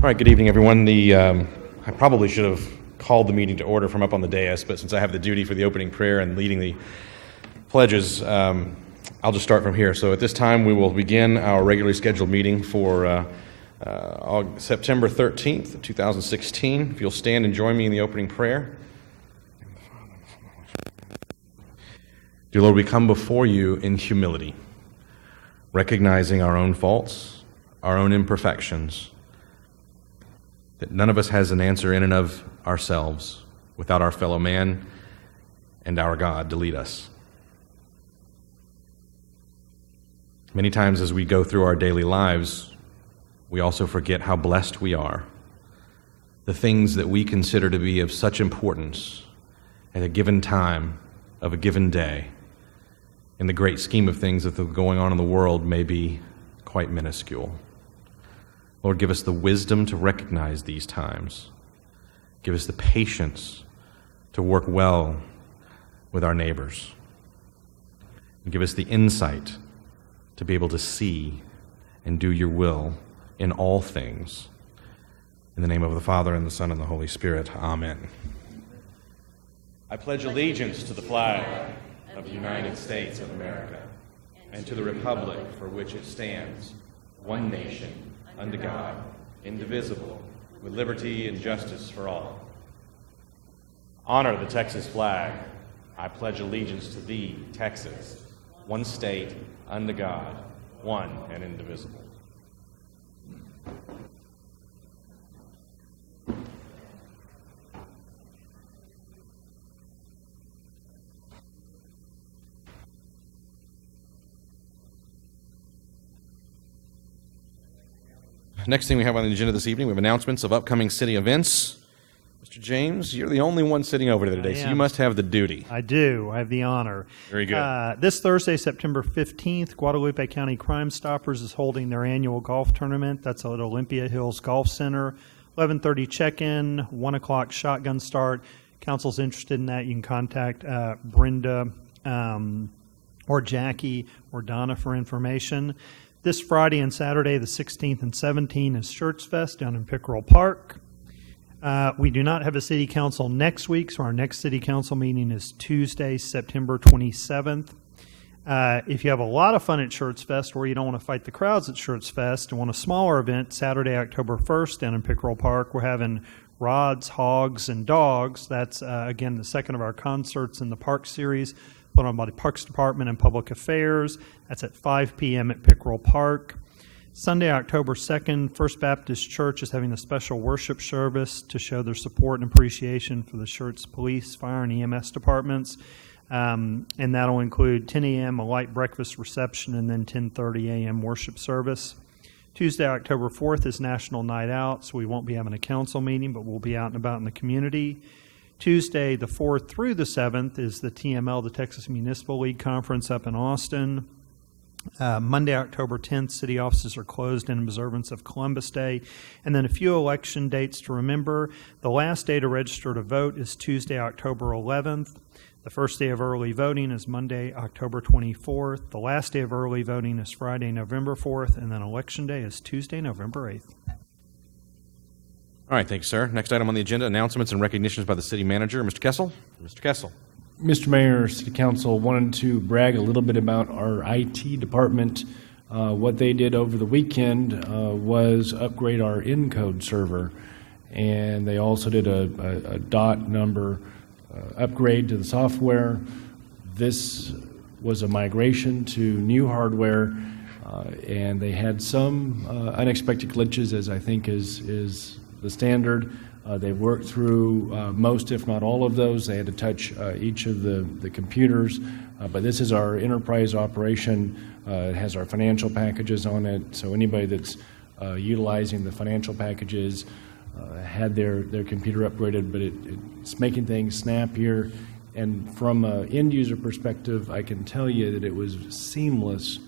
All right, good evening, everyone. I probably should have called the meeting to order from up on the dais, but since I have the duty for the opening prayer and leading the pledges, I'll just start from here. So at this time, we will begin our regularly scheduled meeting for September 13th, 2016. If you'll stand and join me in the opening prayer. Dear Lord, we come before you in humility, recognizing our own faults, our own imperfections, that none of us has an answer in and of ourselves without our fellow man and our God to lead us. Many times as we go through our daily lives, we also forget how blessed we are. The things that we consider to be of such importance at a given time of a given day, in the great scheme of things that are going on in the world, may be quite minuscule. Lord, give us the wisdom to recognize these times. Give us the patience to work well with our neighbors. And give us the insight to be able to see and do your will in all things. In the name of the Father, and the Son, and the Holy Spirit. Amen. I pledge allegiance to the flag of the United States of America and to the republic for which it stands, one nation, under God, indivisible, with liberty and justice for all. Honor the Texas flag. I pledge allegiance to thee, Texas, one state, under God, one and indivisible. Next thing we have on the agenda this evening, we have announcements of upcoming city events. Mr. James, you're the only one sitting over there today, so you must have the duty. I do. I have the honor. Very good. This Thursday, September 15th, Guadalupe County Crime Stoppers is holding their annual golf tournament. That's at Olympia Hills Golf Center. 11:30 check-in, 1 o'clock shotgun start. Council's interested in that. You can contact Brenda or Jackie or Donna for information. This Friday and Saturday, the 16th and 17th, is Schertz Fest down in Pickerel Park. We do not have a city council next week, so our next city council meeting is Tuesday, September 27th. If you have a lot of fun at Schertz Fest, or you don't want to fight the crowds at Schertz Fest and want a smaller event, Saturday, October 1st, down in Pickerel Park, we're having Rods, Hogs, and Dogs. That's, again, the second of our concerts in the park series, put on by the Parks Department and Public Affairs. That's at 5 p.m. at Pickerel Park. Sunday, October 2nd, First Baptist Church is having a special worship service to show their support and appreciation for the Schertz Police, Fire, and EMS departments. And that'll include 10 a.m., a light breakfast reception, and then 10:30 a.m. worship service. Tuesday, October 4th is National Night Out, so we won't be having a council meeting, but we'll be out and about in the community. Tuesday, the 4th through the 7th, is the TML, the Texas Municipal League Conference up in Austin. Monday, October 10th, city offices are closed in observance of Columbus Day. And then a few election dates to remember. The last day to register to vote is Tuesday, October 11th. The first day of early voting is Monday, October 24th. The last day of early voting is Friday, November 4th. And then election day is Tuesday, November 8th. All right, thanks, sir. Next item on the agenda, announcements and recognitions by the city manager. Mr. Kessel? Mr. Kessel. Mr. Mayor, City Council, wanted to brag a little bit about our IT department. What they did over the weekend was upgrade our encode server, and they also did a dot number upgrade to the software. This was a migration to new hardware, and they had some unexpected glitches, as I think is the standard. They worked through most, if not all of those. They had to touch each of the computers, but this is our enterprise operation. It has our financial packages on it, so anybody that's utilizing the financial packages had their computer upgraded, but it's making things snappier. And from an end user perspective, I can tell you that it was seamless,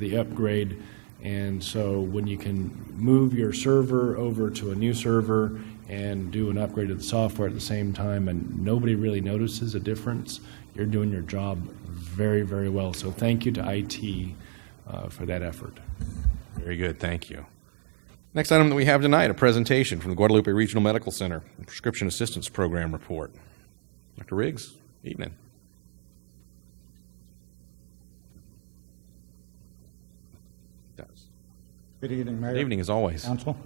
the upgrade. And so when you can move your server over to a new server and do an upgrade of the software at the same time, and nobody really notices a difference, you're doing your job very, very well. So thank you to IT for that effort. Very good, thank you. Next item that we have tonight, a presentation from the Guadalupe Regional Medical Center, Prescription Assistance Program report. Dr. Riggs, evening. Good evening, Mayor. Good evening, as always. Council.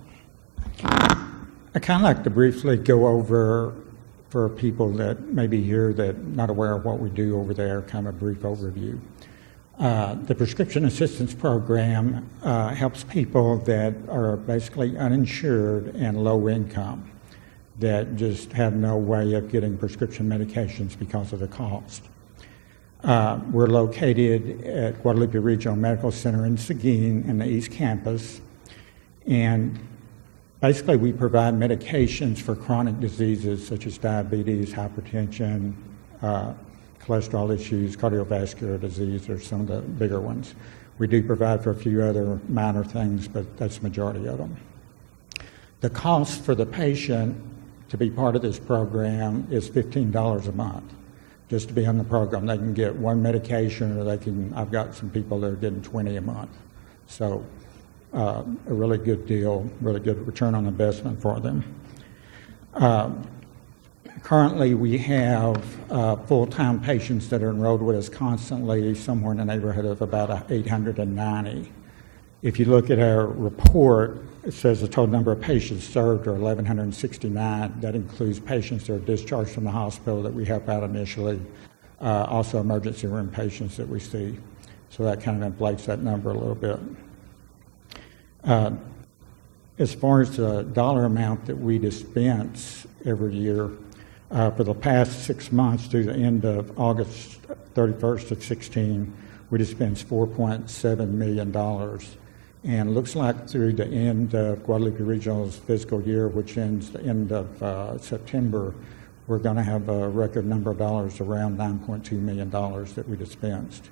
I'd kind of like to briefly go over, for people that may be here that not aware of what we do over there, kind of a brief overview. The Prescription Assistance Program helps people that are basically uninsured and low income, that just have no way of getting prescription medications because of the cost. We're located at Guadalupe Regional Medical Center in Seguin in the East Campus, and basically we provide medications for chronic diseases such as diabetes, hypertension, cholesterol issues, cardiovascular disease are some of the bigger ones. We do provide for a few other minor things, but that's the majority of them. The cost for the patient to be part of this program is $15 a month. Just to be on the program, they can get one medication, or I've got some people that are getting 20 a month. So a really good deal, really good return on investment for them. Currently, we have full-time patients that are enrolled with us constantly, somewhere in the neighborhood of about 890. If you look at our report, it says the total number of patients served are 1,169. That includes patients that are discharged from the hospital that we help out initially, also emergency room patients that we see. So that kind of inflates that number a little bit. As far as the dollar amount that we dispense every year, for the past 6 months through the end of August 31st of 16, we dispensed $4.7 million. And looks like through the end of Guadalupe Regional's fiscal year, which ends the end of September, we're going to have a record number of dollars, around $9.2 million that we dispensed.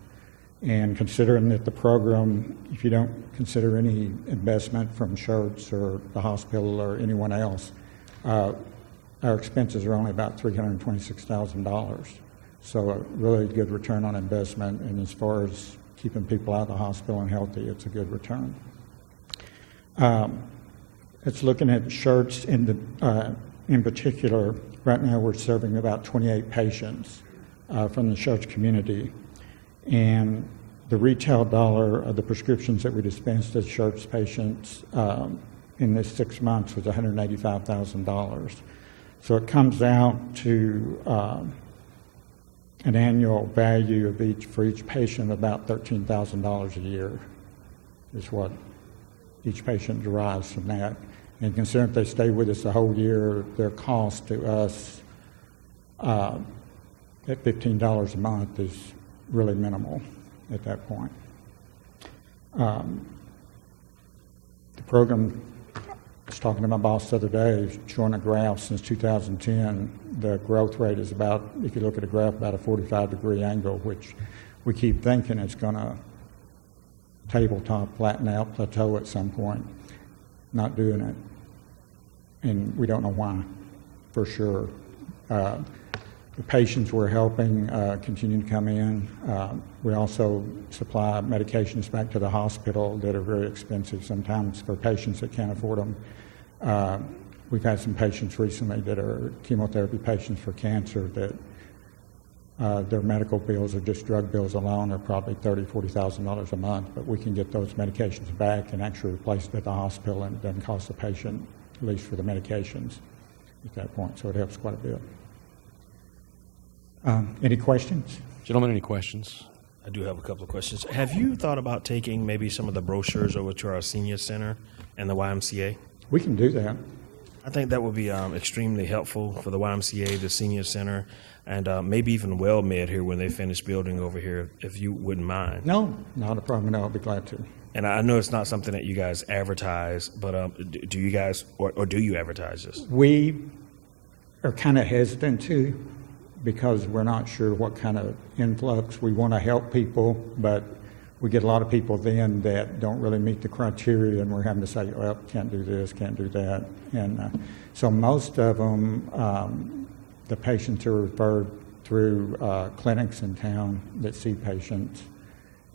And considering that the program, if you don't consider any investment from Schertz or the hospital or anyone else, our expenses are only about $326,000. So a really good return on investment, and as far as keeping people out of the hospital and healthy, it's a good return. It's looking at Schertz in particular. Right now we're serving about 28 patients from the Schertz community, and the retail dollar of the prescriptions that we dispensed to Schertz patients in this 6 months was $185,000. So it comes out to an annual value of for each patient about $13,000 a year is what each patient derives from that. And considering if they stay with us the whole year, their cost to us at $15 a month is really minimal at that point. The program, I was talking to my boss the other day, showing a graph since 2010. The growth rate is about, if you look at a graph, about a 45-degree angle, which we keep thinking it's going to tabletop, flatten out, plateau at some point. Not doing it. And we don't know why, for sure. The patients we're helping continue to come in. We also supply medications back to the hospital that are very expensive sometimes for patients that can't afford them. We've had some patients recently that are chemotherapy patients for cancer that their medical bills or just drug bills alone are probably $30,000, $40,000 a month, but we can get those medications back and actually replace it at the hospital, and it doesn't cost the patient, at least for the medications at that point, so it helps quite a bit. Any questions? Gentlemen, any questions? I do have a couple of questions. Have you thought about taking maybe some of the brochures over to our senior center and the YMCA? We can do that. I think that would be extremely helpful for the YMCA, the senior center, and maybe even WellMed here when they finish building over here, if you wouldn't mind. No, not a problem at all. I'll be glad to. And I know it's not something that you guys advertise, but do you guys, or do you advertise this? We are kind of hesitant to, because we're not sure what kind of influx. We want to help people, but we get a lot of people then that don't really meet the criteria, and we're having to say, well, can't do this, can't do that. And so most of them, the patients are referred through clinics in town that see patients,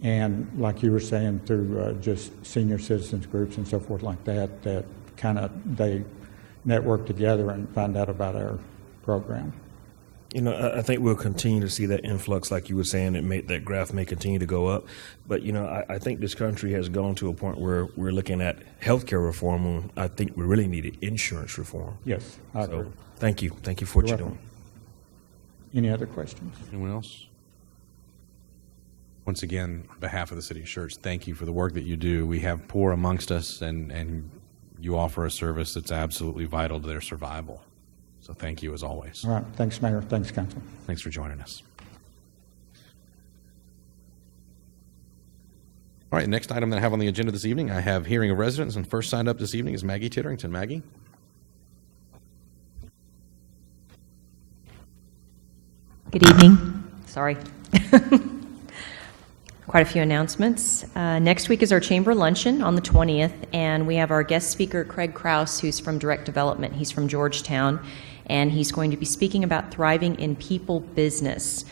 And like you were saying, through just senior citizens groups and so forth like that, that kind of they network together and find out about our program. You know, I think we'll continue to see that influx, like you were saying. That graph may continue to go up, but you know, I think this country has gone to a point where we're looking at healthcare reform. When I think we really needed insurance reform. Yes, I agree. Thank you for what You're you're welcome. doing. Any other questions? Anyone else? Once again, on behalf of the City of Schertz, thank you for the work that you do. We have poor amongst us, and you offer a service that's absolutely vital to their survival. So thank you as always. All right, thanks, Mayor. Thanks, Council. Thanks for joining us. All right, next item that I have on the agenda this evening, I have hearing of residents, and first signed up this evening is Maggie Titterington. Maggie? Good evening. Sorry. Quite a few announcements. Next week is our chamber luncheon on the 20th, and we have our guest speaker, Craig Krause, who's from Direct Development. He's from Georgetown, and he's going to be speaking about thriving in people business.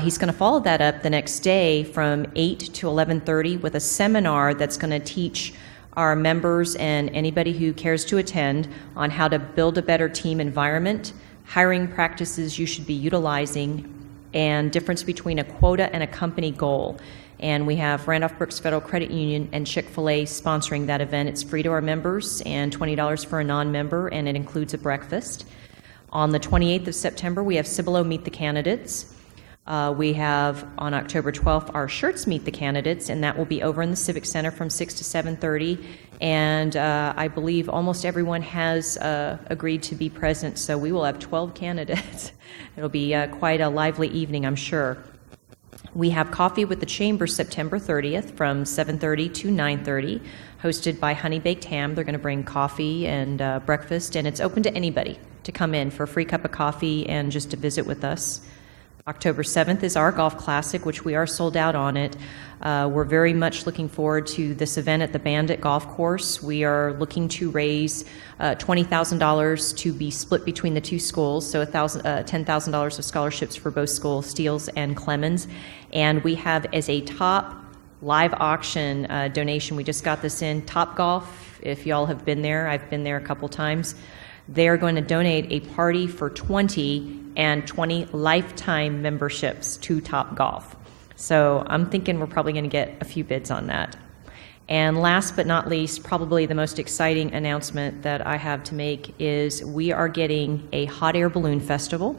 He's going to follow that up the next day from 8 to 11:30 with a seminar that's going to teach our members and anybody who cares to attend on how to build a better team environment, hiring practices you should be utilizing, and difference between a quota and a company goal. And we have Randolph Brooks Federal Credit Union and Chick-fil-A sponsoring that event. It's free to our members and $20 for a non-member, and it includes a breakfast. On the 28th of September, we have Cibolo Meet the Candidates. We have, on October 12th, our Schertz Meet the Candidates, and that will be over in the Civic Center from 6 to 7:30. And I believe almost everyone has agreed to be present, so we will have 12 candidates. It'll be quite a lively evening, I'm sure. We have Coffee with the Chamber September 30th from 7:30 to 9:30, hosted by Honey Baked Ham. They're going to bring coffee and breakfast, and it's open to anybody to come in for a free cup of coffee and just to visit with us. October 7th is our Golf Classic, which we are sold out on it. We're very much looking forward to this event at the Bandit Golf Course. We are looking to raise $20,000 to be split between the two schools, so $10,000 of scholarships for both schools, Steeles and Clemens. And we have as a top live auction donation, we just got this in, Top Golf. If y'all have been there, I've been there a couple times. They're going to donate a party for 20 and 20 lifetime memberships to Top Golf. So I'm thinking we're probably going to get a few bids on that. And last but not least, probably the most exciting announcement that I have to make is we are getting a hot air balloon festival,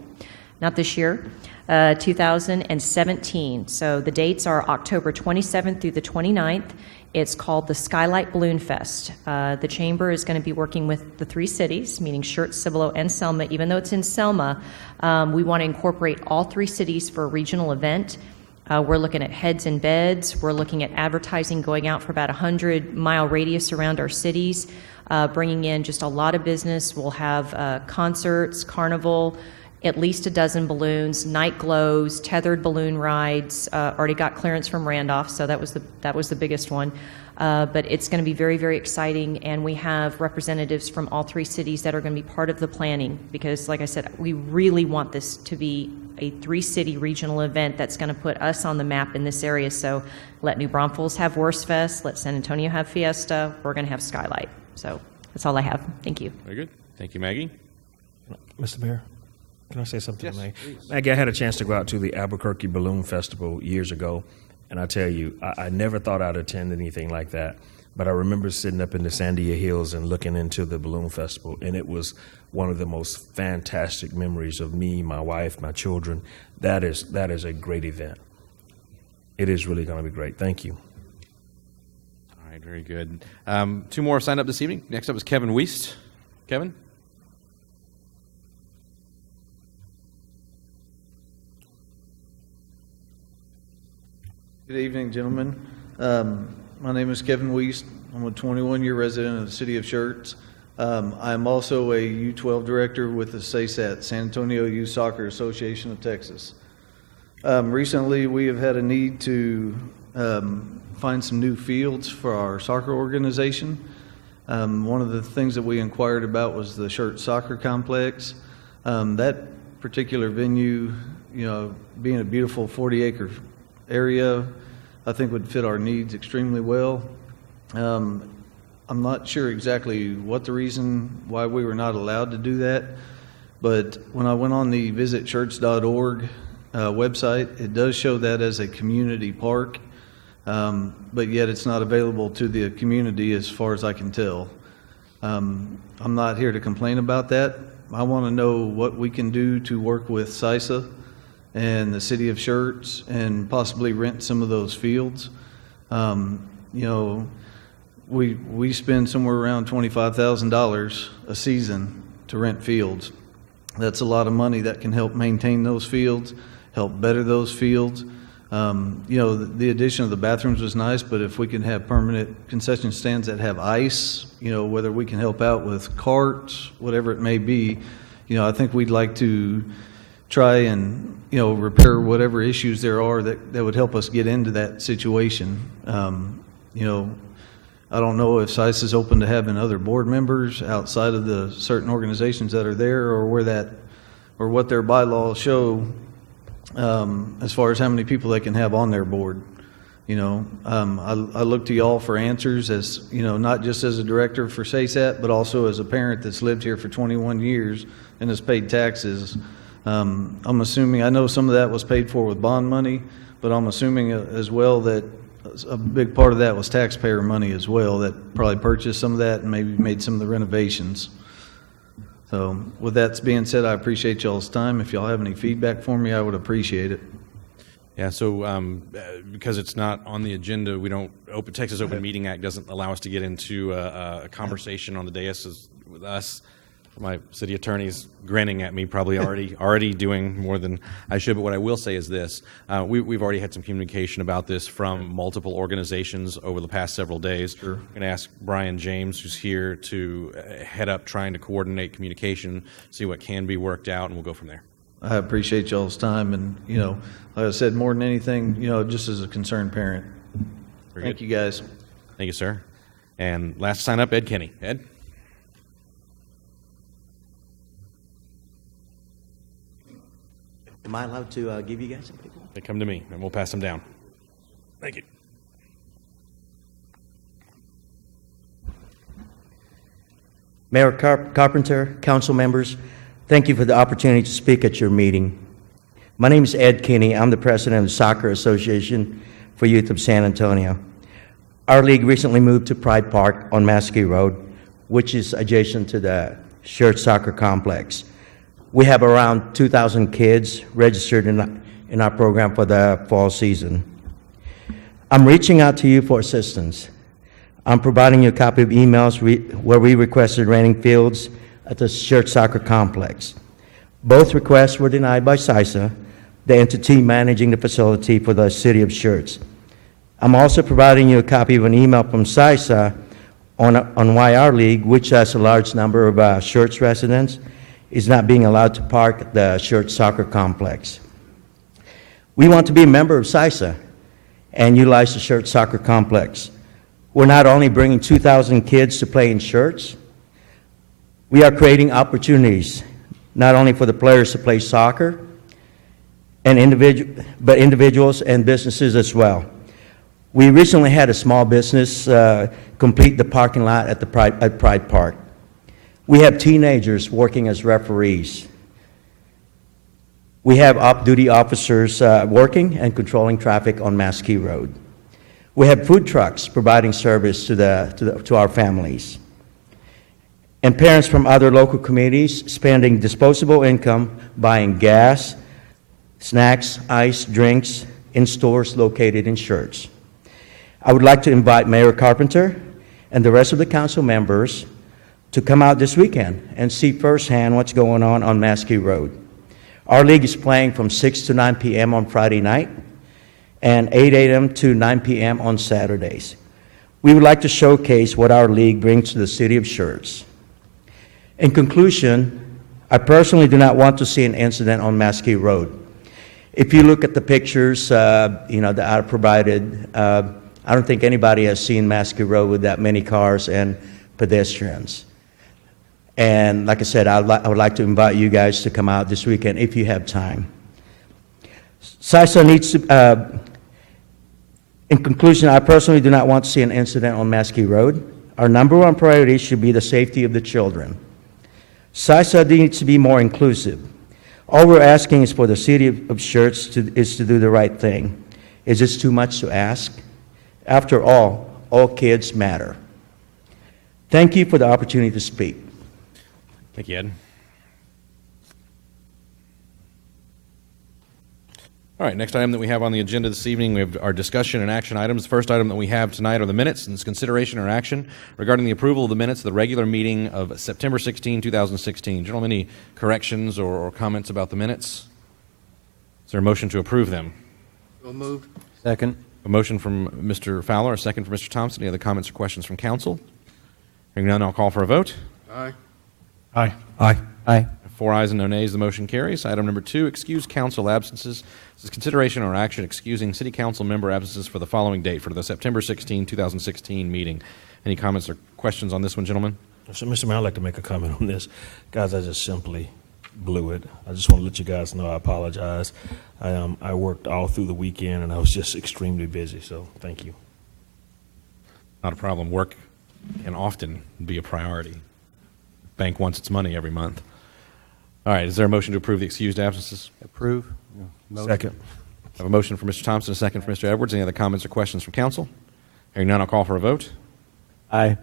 not this year, 2017. So the dates are October 27th through the 29th. It's called the Skylight Balloon Fest. The Chamber is going to be working with the three cities, meaning Schertz, Cibolo, and Selma. Even though it's in Selma, we want to incorporate all three cities for a regional event. We're looking at heads and beds. We're looking at advertising going out for about a 100-mile radius around our cities, bringing in just a lot of business. We'll have concerts, carnival, at least a dozen balloons, night glows, tethered balloon rides. Already got clearance from Randolph, so that was the biggest one. But it's going to be very, very exciting, and we have representatives from all three cities that are going to be part of the planning because, like I said, we really want this to be a three-city regional event that's going to put us on the map in this area. So let New Braunfels have Worst Fest, let San Antonio have Fiesta, we're going to have Skylight. So that's all I have. Thank you. Very good. Thank you, Maggie. Mr. Mayor, can I say something Yes, to Maggie? please. Maggie, I had a chance to go out to the Albuquerque Balloon Festival years ago, and I tell you, I never thought I'd attend anything like that. But I remember sitting up in the Sandia Hills and looking into the Balloon Festival, and it was one of the most fantastic memories of me, my wife, my children. That is a great event. It is really going to be great. Thank you. All right, very good. Two more signed up this evening. Next up is Kevin Wiest. Kevin? Good evening, gentlemen. My name is Kevin Wiest. I'm a 21-year resident of the city of Schertz. I'm also a U12 director with the SASAT, San Antonio Youth Soccer Association of Texas. Recently, we have had a need to find some new fields for our soccer organization. One of the things that we inquired about was the Schertz Soccer Complex. That particular venue, being a beautiful 40-acre area, I think would fit our needs extremely well. I'm not sure exactly what the reason why we were not allowed to do that, but when I went on the visitschertz.org website, it does show that as a community park, but yet it's not available to the community as far as I can tell. I'm not here to complain about that. I want to know what we can do to work with SISA and the city of Schertz and possibly rent some of those fields. We spend somewhere around $25,000 a season to rent fields. That's a lot of money that can help maintain those fields, help better those fields. The addition of the bathrooms was nice, but if we can have permanent concession stands that have ice, whether we can help out with carts, whatever it may be, I think we'd like to try and, repair whatever issues there are that would help us get into that situation. I don't know if SICE is open to having other board members outside of the certain organizations that are there, or what their bylaws show as far as how many people they can have on their board. I look to y'all for answers as, not just as a director for SASAT, but also as a parent that's lived here for 21 years and has paid taxes. I'm assuming, I know some of that was paid for with bond money, but I'm assuming as well that a big part of that was taxpayer money as well, that probably purchased some of that and maybe made some of the renovations. So with that being said, I appreciate y'all's time. If y'all have any feedback for me, I would appreciate it. Yeah, so because it's not on the agenda, Texas Open Meeting Act doesn't allow us to get into a conversation on the dais with us. My city attorney's grinning at me, probably already doing more than I should. But what I will say is this: we've already had some communication about this from multiple organizations over the past several days. Sure. I'm going to ask Brian James, who's here, to head up trying to coordinate communication, see what can be worked out, and we'll go from there. I appreciate y'all's time, and like I said, more than anything, just as a concerned parent. Very Thank good. you, guys. Thank you, sir. And last sign up, Ed Kenny. Ed? Am I allowed to give you guys some people? They come to me, and we'll pass them down. Thank you. Mayor Carpenter, council members, thank you for the opportunity to speak at your meeting. My name is Ed Kinney. I'm the president of the Soccer Association for Youth of San Antonio. Our league recently moved to Pride Park on Maskey Road, which is adjacent to the Schertz Soccer Complex. We have around 2,000 kids registered in our program for the fall season. I'm reaching out to you for assistance. I'm providing you a copy of emails where we requested renting fields at the Schertz Soccer Complex. Both requests were denied by SISA, the entity managing the facility for the city of Schertz. I'm also providing you a copy of an email from SISA on why our league, which has a large number of Schertz residents, is not being allowed to park at the Schertz Soccer Complex. We want to be a member of SISA and utilize the Schertz Soccer Complex. We're not only bringing 2,000 kids to play in Schertz, we are creating opportunities, not only for the players to play soccer, but individuals and businesses as well. We recently had a small business complete the parking lot at Pride Park. We have teenagers working as referees. We have off-duty officers working and controlling traffic on Maskey Road. We have food trucks providing service to our families. And parents from other local communities spending disposable income buying gas, snacks, ice, drinks in stores located in Schertz. I would like to invite Mayor Carpenter and the rest of the council members to come out this weekend and see firsthand what's going on Maskey Road. Our league is playing from 6 to 9 p.m. on Friday night and 8 a.m. to 9 p.m. on Saturdays. We would like to showcase what our league brings to the city of Schertz. In conclusion, I personally do not want to see an incident on Maskey Road. If you look at the pictures that I provided, I don't think anybody has seen Maskey Road with that many cars and pedestrians. And like I said, I would like to invite you guys to come out this weekend if you have time. SISA needs to, In conclusion, I personally do not want to see an incident on Maskey Road. Our number one priority should be the safety of the children. SISA needs to be more inclusive. All we're asking is for the city of Schertz to do the right thing. Is this too much to ask? After all kids matter. Thank you for the opportunity to speak. Thank you, Ed. All right, next item that we have on the agenda this evening, we have our discussion and action items. The first item that we have tonight are the minutes, and it's consideration or action regarding the approval of the minutes of the regular meeting of September 16, 2016. Gentlemen, any corrections or comments about the minutes? Is there a motion to approve them? So moved. Second. A motion from Mr. Fowler, a second from Mr. Thompson. Any other comments or questions from council? Hearing none, I'll call for a vote. Aye. Aye. Aye. Aye. 4 ayes and no nays, the motion carries. Item number 2, excuse council absences. This is consideration or action excusing city council member absences for the following date, for the September 16, 2016 meeting. Any comments or questions on this one, gentlemen? So, Mr. Mayor, I'd like to make a comment on this. Guys, I just simply blew it. I just want to let you guys know I apologize. I worked all through the weekend, and I was just extremely busy, so thank you. Not a problem. Work can often be a priority. Bank wants its money every month. All right, is there a motion to approve the excused absences? Approve. Second. I have a motion from Mr. Thompson, a second from Mr. Edwards. Any other comments or questions from council? Hearing none, I'll call for a vote. Aye.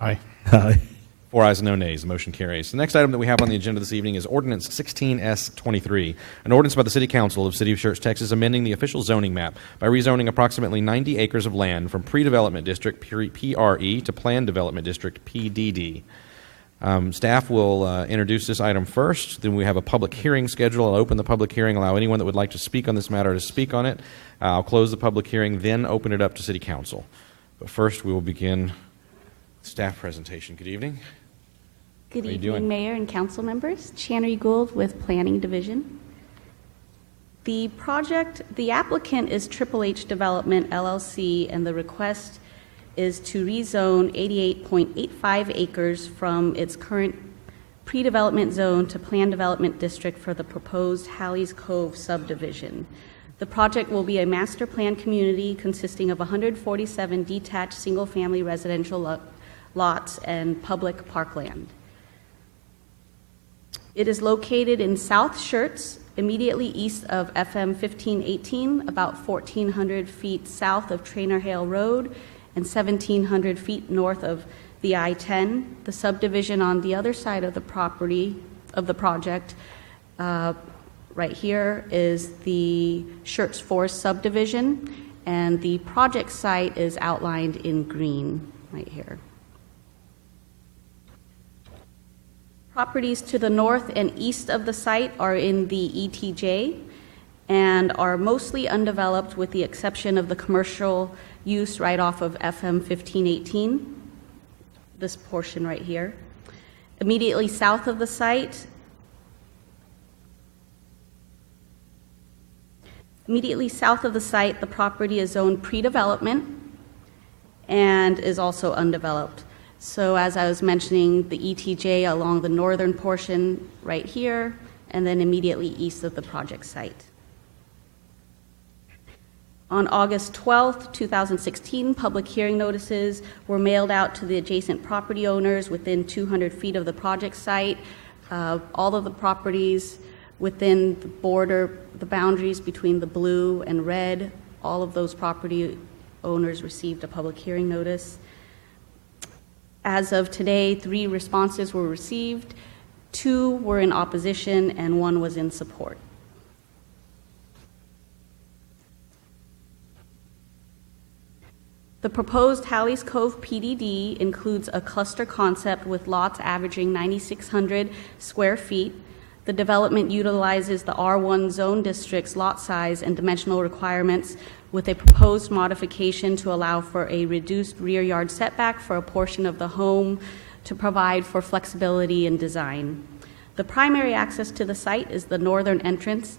Aye. Aye. 4 ayes and no nays. The motion carries. The next item that we have on the agenda this evening is Ordinance 16S23, an ordinance by the City Council of City of Schertz, Texas, amending the official zoning map by rezoning approximately 90 acres of land from Pre-Development District, PRE, to Planned Development District, PDD. Staff will introduce this item first. Then we have a public hearing scheduled. I'll open the public hearing, allow anyone that would like to speak on this matter to speak on it. I'll close the public hearing, then open it up to City Council. But first, we will begin staff presentation. Good evening. Good How are you evening, doing? Mayor and council members. Channery Gould with Planning Division. The applicant is Triple H Development LLC, and the request is to rezone 88.85 acres from its current pre-development zone to planned development district for the proposed Halley's Cove subdivision. The project will be a master plan community consisting of 147 detached single-family residential lots and public parkland. It is located in South Schertz, immediately east of FM 1518, about 1,400 feet south of Trainer Hale Road and 1,700 feet north of the I-10. The subdivision on the other side of the project, right here, is the Schertz Forest subdivision, and the project site is outlined in green right here. Properties to the north and east of the site are in the ETJ and are mostly undeveloped with the exception of the commercial use right off of FM 1518, this portion right here. Immediately south of the site, the property is zoned pre-development and is also undeveloped. So as I was mentioning, the ETJ along the northern portion right here, and then immediately east of the project site. On August 12th, 2016, public hearing notices were mailed out to the adjacent property owners within 200 feet of the project site. All of the properties within the boundaries between the blue and red, all of those property owners received a public hearing notice. As of today, 3 responses were received, 2 were in opposition, and 1 was in support. The proposed Halley's Cove PDD includes a cluster concept with lots averaging 9,600 square feet. The development utilizes the R1 zone district's lot size and dimensional requirements with a proposed modification to allow for a reduced rear yard setback for a portion of the home to provide for flexibility in design. The primary access to the site is the northern entrance.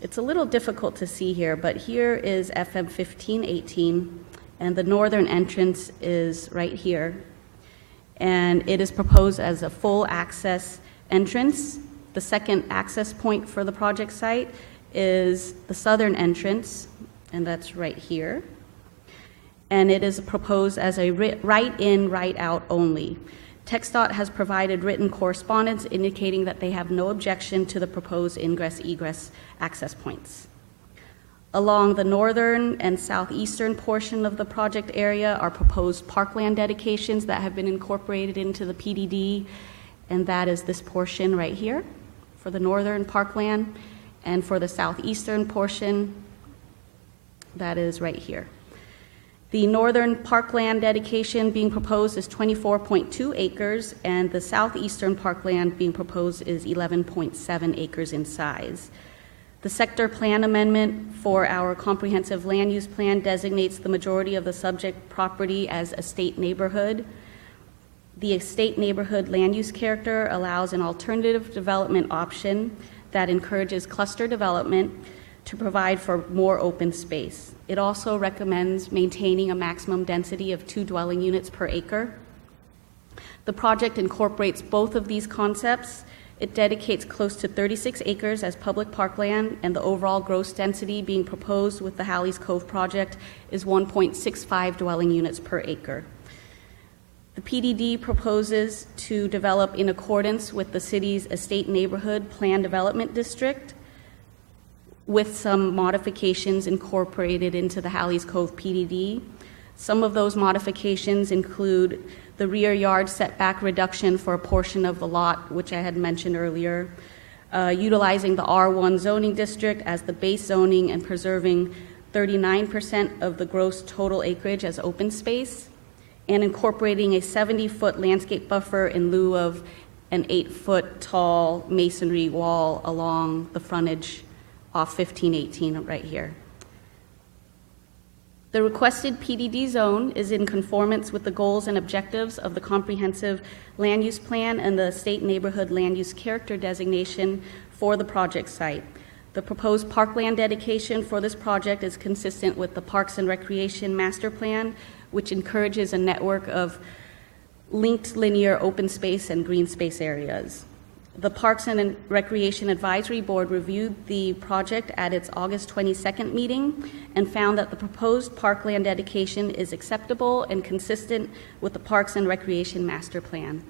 It's a little difficult to see here, but here is FM 1518, and the northern entrance is right here. And it is proposed as a full access entrance. The second access point for the project site is the southern entrance, and that's right here. And it is proposed as a right-in, right-out only. TxDOT has provided written correspondence indicating that they have no objection to the proposed ingress-egress access points. Along the northern and southeastern portion of the project area are proposed parkland dedications that have been incorporated into the PDD, and that is this portion right here for the northern parkland, and for the southeastern portion, that is right here. The northern parkland dedication being proposed is 24.2 acres, and the southeastern parkland being proposed is 11.7 acres in size. The sector plan amendment for our comprehensive land use plan designates the majority of the subject property as estate neighborhood. The estate neighborhood land use character allows an alternative development option that encourages cluster development to provide for more open space. It also recommends maintaining a maximum density of 2 dwelling units per acre. The project incorporates both of these concepts. It dedicates close to 36 acres as public parkland, and the overall gross density being proposed with the Halley's Cove project is 1.65 dwelling units per acre. The PDD proposes to develop in accordance with the city's estate neighborhood plan development district, with some modifications incorporated into the Halley's Cove PDD. Some of those modifications include the rear yard setback reduction for a portion of the lot, which I had mentioned earlier, utilizing the R1 zoning district as the base zoning and preserving 39% of the gross total acreage as open space, and incorporating a 70-foot landscape buffer in lieu of an 8-foot tall masonry wall along the frontage off 1518 right here. The requested PDD zone is in conformance with the goals and objectives of the comprehensive land use plan and the state neighborhood land use character designation for the project site. The proposed parkland dedication for this project is consistent with the Parks and Recreation Master Plan, which encourages a network of linked linear open space and green space areas. The Parks and Recreation Advisory Board reviewed the project at its August 22nd meeting and found that the proposed parkland dedication is acceptable and consistent with the Parks and Recreation Master Plan.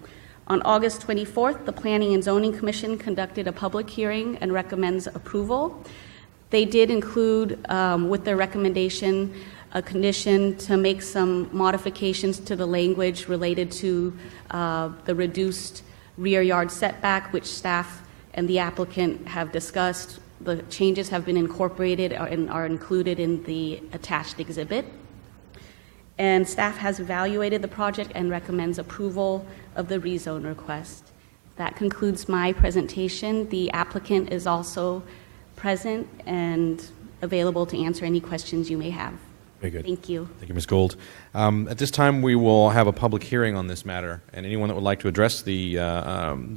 On August 24th, the Planning and Zoning Commission conducted a public hearing and recommends approval. They did include, with their recommendation, a condition to make some modifications to the language related to the reduced rear yard setback, which staff and the applicant have discussed. The changes have been incorporated and are included in the attached exhibit. And staff has evaluated the project and recommends approval of the rezone request. That concludes my presentation. The applicant is also present and available to answer any questions you may have. Very good. Thank you. Thank you, Ms. Gold. At this time, we will have a public hearing on this matter, and anyone that would like to address the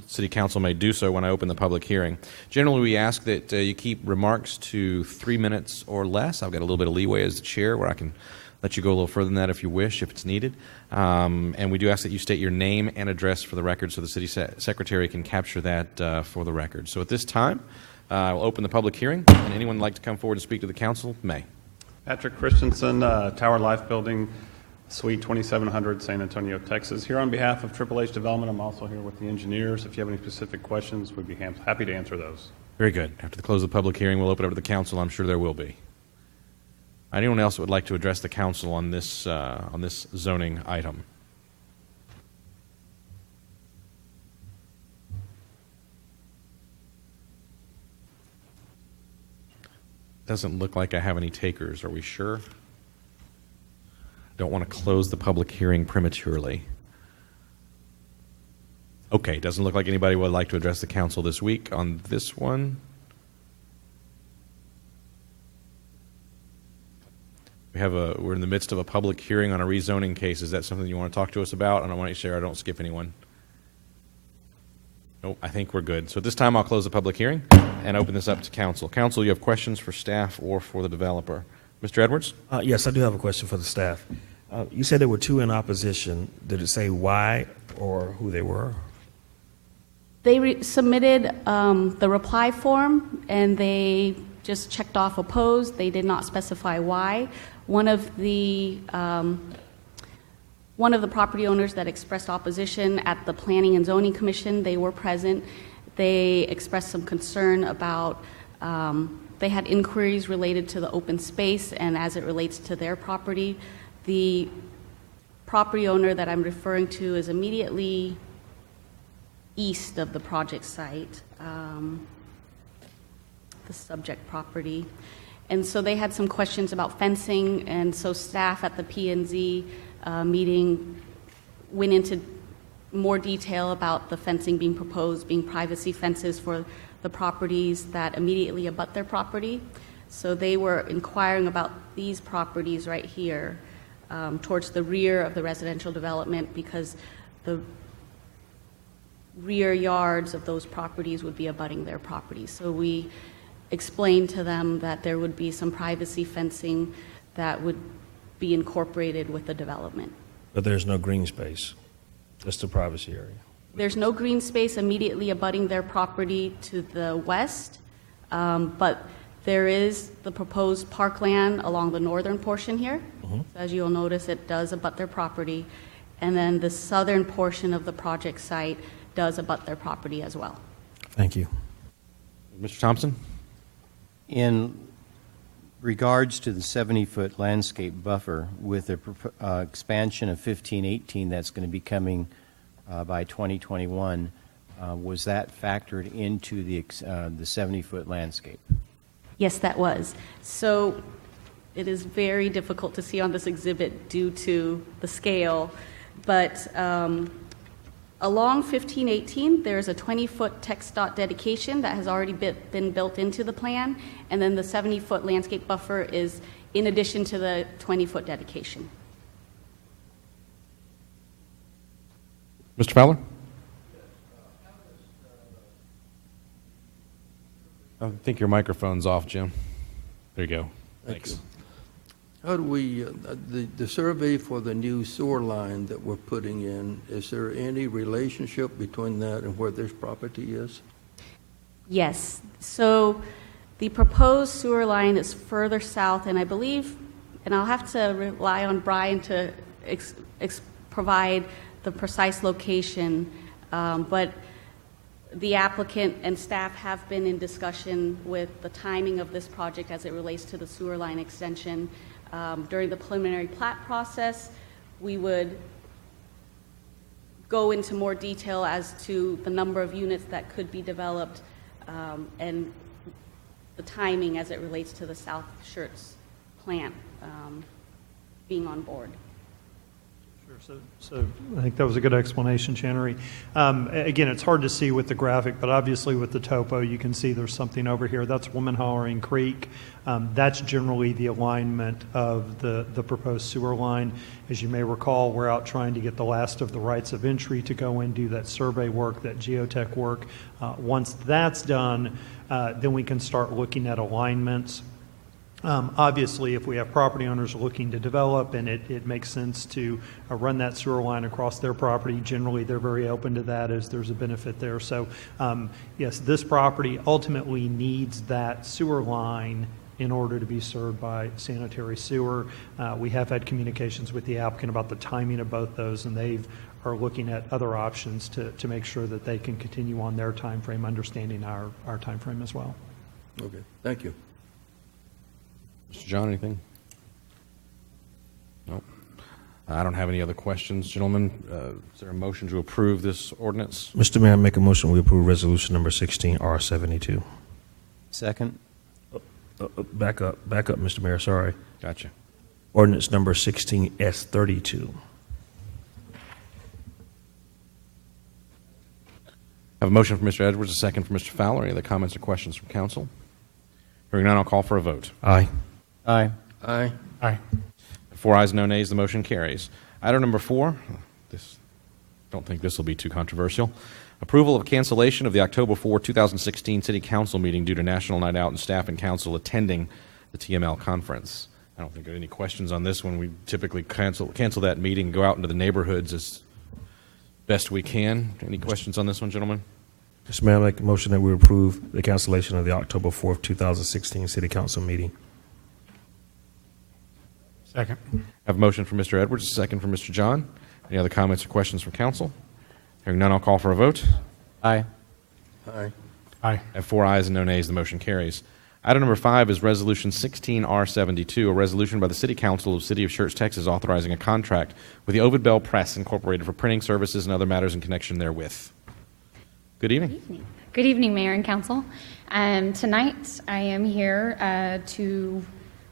City Council may do so when I open the public hearing. Generally, we ask that you keep remarks to 3 minutes or less. I've got a little bit of leeway as the chair where I can let you go a little further than that if you wish, if it's needed. And we do ask that you state your name and address for the record so the City Secretary can capture that for the record. So at this time, I will open the public hearing, and anyone would like to come forward and speak to the Council may. Patrick Christensen, Tower Life Building, Suite 2700, San Antonio, Texas. Here on behalf of Triple H Development, I'm also here with the engineers. If you have any specific questions, we'd be happy to answer those. Very good. After the close of the public hearing, we'll open it up to the Council. I'm sure there will be. Anyone else that would like to address the Council on this zoning item? Doesn't look like I have any takers. Are we sure? Don't want to close the public hearing prematurely. Okay, doesn't look like anybody would like to address the Council this week on this one. We're in the midst of a public hearing on a rezoning case. Is that something you want to talk to us about? And I want to make sure I don't skip anyone. Nope, I think we're good. So at this time, I'll close the public hearing and open this up to Council. Council, you have questions for staff or for the developer? Mr. Edwards? Yes, I do have a question for the staff. You said there were two in opposition. Did it say why or who they were? They submitted the reply form, and they just checked off opposed. They did not specify why. One of the property owners that expressed opposition at the Planning and Zoning Commission, they were present. They expressed some concern about, they had inquiries related to the open space and as it relates to their property. The property owner that I'm referring to is immediately east of the project site, the subject property. And so they had some questions about fencing, and so staff at the P&Z meeting went into more detail about the fencing being proposed, being privacy fences for the properties that immediately abut their property. So they were inquiring about these properties right here, towards the rear of the residential development, because the rear yards of those properties would be abutting their properties. So we explained to them that there would be some privacy fencing that would be incorporated with the development. But there's no green space. That's the privacy area. There's no green space immediately abutting their property to the west, but there is the proposed parkland along the northern portion here. As you'll notice, it does abut their property. And then the southern portion of the project site does abut their property as well. Thank you. Mr. Thompson? In regards to the 70-foot landscape buffer with the expansion of 1518 that's going to be coming by 2021, was that factored into the 70-foot landscape? Yes, that was. So it is very difficult to see on this exhibit due to the scale, but along 1518, there's a 20-foot text dot dedication that has already been built into the plan, and then the 70-foot landscape buffer is in addition to the 20-foot dedication. Mr. Fowler? I think your microphone's off, Jim. There you go. Thanks. How do we, the survey for the new sewer line that we're putting in, is there any relationship between that and where this property is? Yes. So the proposed sewer line is further south, and I believe, and I'll have to rely on Brian to provide the precise location, but the applicant and staff have been in discussion with the timing of this project as it relates to the sewer line extension. During the preliminary plat process, we would go into more detail as to the number of units that could be developed and the timing as it relates to the South Schertz plant being on board. So I think that was a good explanation, Channery. Again, it's hard to see with the graphic, but obviously with the topo, you can see there's something over here. That's Womanhollering Creek. That's generally the alignment of the proposed sewer line. As you may recall, we're out trying to get the last of the rights of entry to go and do that survey work, that geotech work. Once that's done, then we can start looking at alignments. Obviously, if we have property owners looking to develop and it makes sense to run that sewer line across their property, generally they're very open to that as there's a benefit there. So yes, this property ultimately needs that sewer line in order to be served by sanitary sewer. We have had communications with the applicant about the timing of both those, and they are looking at other options to make sure that they can continue on their time frame, understanding our time frame as well. Okay, thank you. Mr. John, anything? No. I don't have any other questions, gentlemen. Is there a motion to approve this ordinance? Mr. Mayor, I make a motion we approve resolution number 16R72. Second? Back up, Mr. Mayor, sorry. Gotcha. Ordinance number 16S32. I have a motion from Mr. Edwards, a second from Mr. Fowler. Any other comments or questions from council? Hearing none, I'll call for a vote. Aye. Aye. Aye. Aye. 4 ayes, no nays, the motion carries. Item number 4, don't think this will be too controversial. Approval of cancellation of the October 4, 2016 City Council meeting due to National Night Out and staff and council attending the TML conference. I don't think there are any questions on this one. We typically cancel that meeting, go out into the neighborhoods as best we can. Any questions on this one, gentlemen? Mr. Mayor, I make a motion that we approve the cancellation of the October 4th, 2016 City Council meeting. Second. I have a motion from Mr. Edwards, a second from Mr. John. Any other comments or questions from council? Hearing none, I'll call for a vote. Aye. Aye. Aye. I have 4 ayes and no nays. The motion carries. Item number 5 is Resolution 16R72, a resolution by the City Council of the City of Schertz, Texas, authorizing a contract with the Ovid Bell Press Incorporated for printing services and other matters in connection therewith. Good evening. Good evening, Mayor and Council. Tonight, I am here to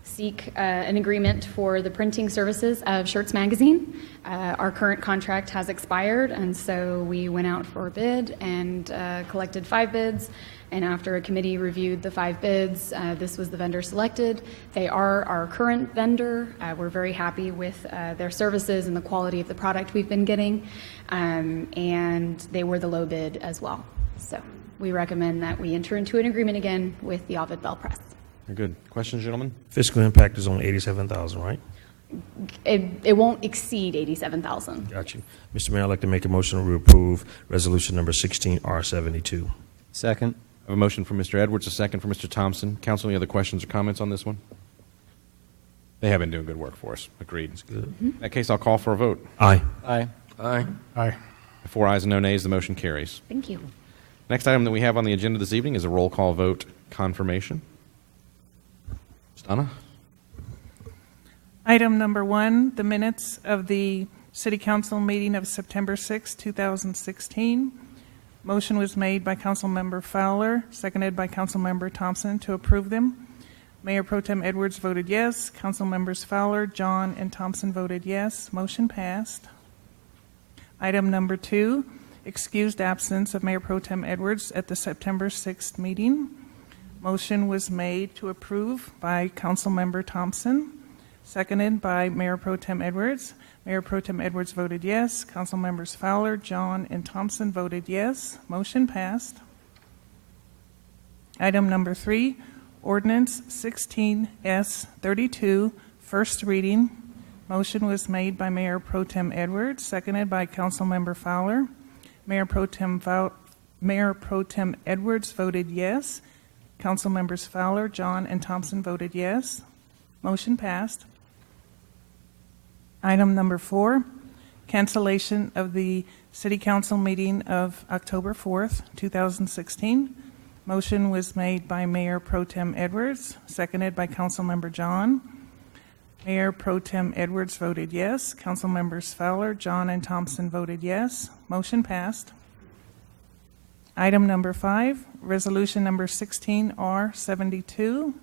seek an agreement for the printing services of Schertz Magazine. Our current contract has expired, and so we went out for a bid and collected 5 bids. And after a committee reviewed the 5 bids, this was the vendor selected. They are our current vendor. We're very happy with their services and the quality of the product we've been getting. And they were the low bid as well. So we recommend that we enter into an agreement again with the Ovid Bell Press. Very good. Questions, gentlemen? Fiscal impact is on 87,000, right? It won't exceed 87,000. Got you. Mr. Mayor, I'd like to make a motion to approve resolution number 16R72. Second. I have a motion from Mr. Edwards, a second from Mr. Thompson. Council, any other questions or comments on this one? They have been doing good work for us. Agreed. That's good. In that case, I'll call for a vote. Aye. Aye. Aye. Aye. 4 ayes and no nays. The motion carries. Thank you. Next item that we have on the agenda this evening is a roll call vote confirmation. Ms. Donna? Item number 1, the minutes of the City Council meeting of September 6, 2016. Motion was made by Councilmember Fowler, seconded by Councilmember Thompson to approve them. Mayor Pro Tem Edwards voted yes. Councilmembers Fowler, John, and Thompson voted yes. Motion passed. Item number 2, excused absence of Mayor Pro Tem Edwards at the September 6th meeting. Motion was made to approve by Councilmember Thompson, seconded by Mayor Pro Tem Edwards. Mayor Pro Tem Edwards voted yes. Councilmembers Fowler, John, and Thompson voted yes. Motion passed. Item number 3, Ordinance 16S32, first reading. Motion was made by Mayor Pro Tem Edwards, seconded by Councilmember Fowler. Mayor Pro Tem Edwards voted yes. Councilmembers Fowler, John, and Thompson voted yes. Motion passed. Item number 4, cancellation of the City Council meeting of October 4th, 2016. Motion was made by Mayor Pro Tem Edwards, seconded by Councilmember John. Mayor Pro Tem Edwards voted yes. Councilmembers Fowler, John, and Thompson voted yes. Motion passed. Item number 5, resolution number 16R72.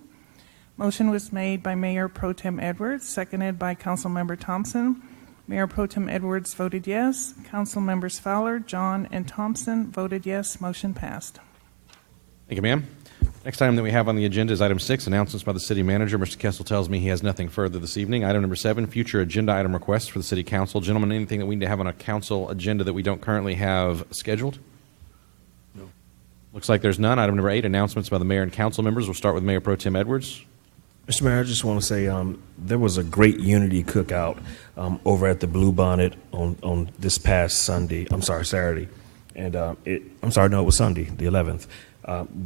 Motion was made by Mayor Pro Tem Edwards, seconded by Councilmember Thompson. Mayor Pro Tem Edwards voted yes. Councilmembers Fowler, John, and Thompson voted yes. Motion passed. Thank you, ma'am. Next item that we have on the agenda is item 6, announcements by the city manager. Mr. Kessel tells me he has nothing further this evening. Item number 7, future agenda item requests for the city council. Gentlemen, anything that we need to have on a council agenda that we don't currently have scheduled? No. Looks like there's none. Item number 8, announcements by the mayor and council members. We'll start with Mayor Pro Tem Edwards. Mr. Mayor, I just want to say there was a great unity cookout over at the Blue Bonnet on this past Saturday. And it was Sunday, the 11th.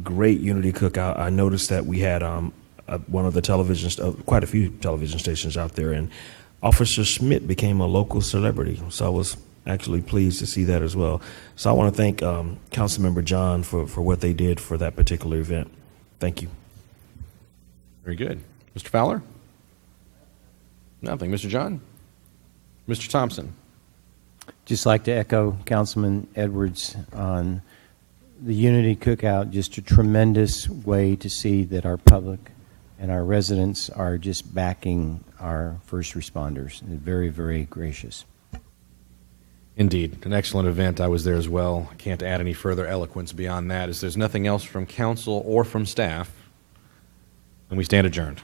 Great unity cookout. I noticed that we had one of the quite a few television stations out there, and Officer Schmidt became a local celebrity. So I was actually pleased to see that as well. So I want to thank Councilmember John for what they did for that particular event. Thank you. Very good. Mr. Fowler? Nothing. Mr. John? Mr. Thompson? Just like to echo Councilman Edwards on the Unity Cookout, just a tremendous way to see that our public and our residents are just backing our first responders. Very, very gracious. Indeed. An excellent event. I was there as well. I can't add any further eloquence beyond that. As there's nothing else from council or from staff, and we stand adjourned.